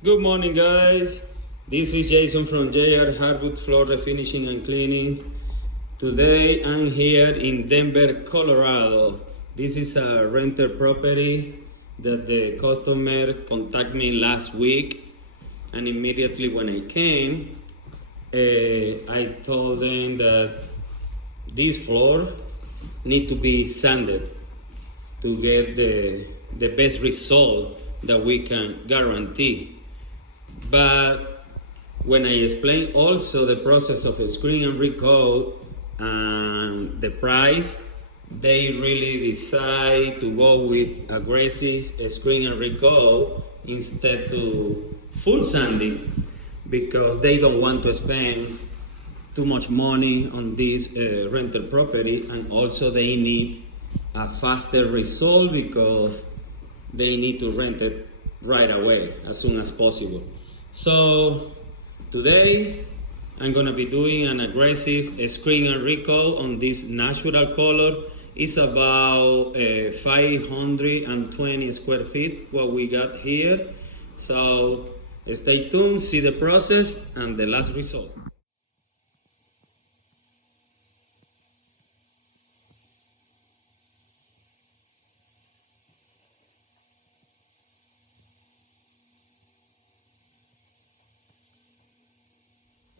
Good morning, guys. This is Jason from JR Hardwood Floor Refinishing and Cleaning. Today I'm here in Denver, Colorado. This is a rental property that the customer contacted me last week, and immediately when I came, I told them that this floor need to be sanded to get the best result that we can guarantee. But when I explain also the process of a screen and recoat and the price, they really decide to go with aggressive screen and recoat instead to full sanding, because they don't want to spend too much money on this rental property, and also they need a faster result because they need to rent it right away as soon as possible. So today I'm gonna be doing an aggressive screen and recoat on this natural color. It's about 520 square feet what we got here. So stay tuned, see the process and the last result.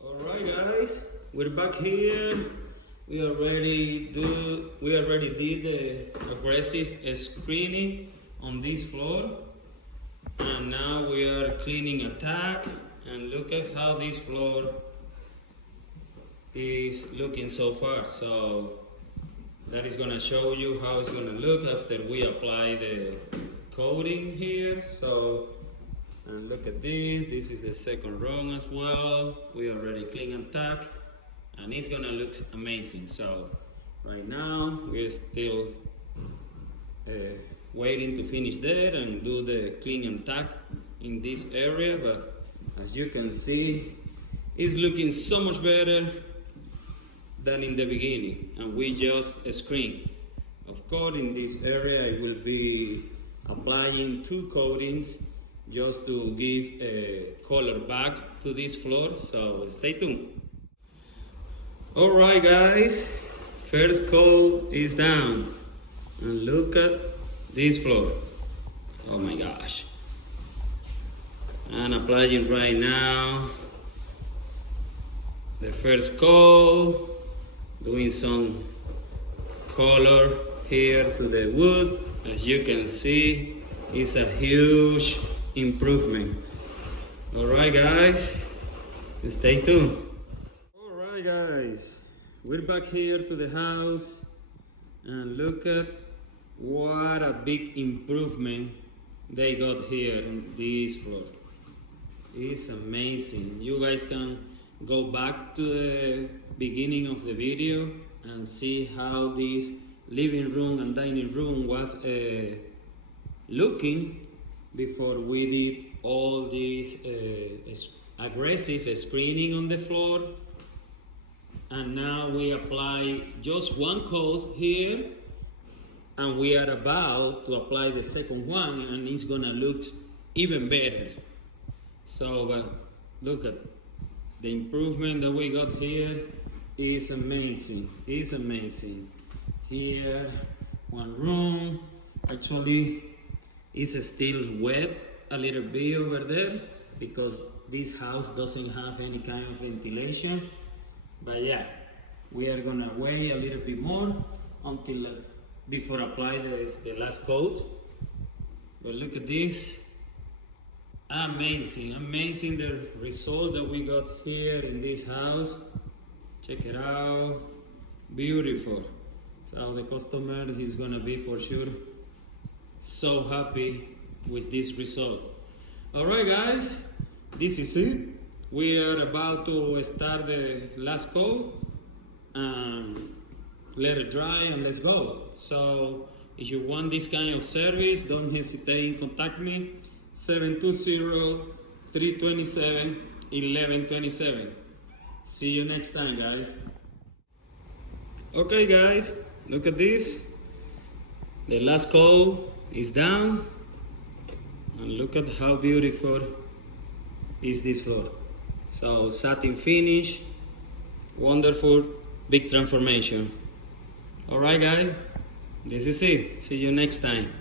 Alright guys, we're back here. We already did the aggressive screening on this floor, and now we are cleaning a tack, and look at how this floor is looking so far. So that is gonna show you how it's gonna look after we apply the coating here. And look at this is the second rung as well. We already clean and tack, and it's gonna look amazing. So right now we're still waiting to finish there and do the clean and tack in this area, but as you can see, it's looking so much better than in the beginning, and we just screen. Of course, in this area I will be applying 2 coatings just to give a color back to this floor, so stay tuned. Alright guys, first coat is down, and look at this floor. Oh my gosh. I'm applying right now the first coat, doing some color here to the wood. As you can see, it's a huge improvement. Alright guys, stay tuned. Alright guys, we're back here to the house, and look at what a big improvement they got here on this floor. It's amazing. You guys can go back to the beginning of the video and see how this living room and dining room was looking before we did all this aggressive screening on the floor. And now we apply just one coat here, and we are about to apply the second one, and it's gonna look even better. So look at the improvement that we got here. Is amazing. It's amazing. Here, one room. Actually, it's still wet a little bit over there because this house doesn't have any kind of ventilation. But yeah, we are gonna wait a little bit more until before apply the last coat. But look at this. Amazing, amazing the result that we got here in this house. Check it out, beautiful. So the customer is gonna be for sure so happy with this result. Alright guys, this is it. We are about to start the last coat and let it dry and let's go. So if you want this kind of service, don't hesitate and contact me. 720-327-1127. See you next time, guys. Okay guys, look at this. The last coat is down, and look at how beautiful is this floor. So satin finish, wonderful, big transformation. Alright guys, this is it. See you next time.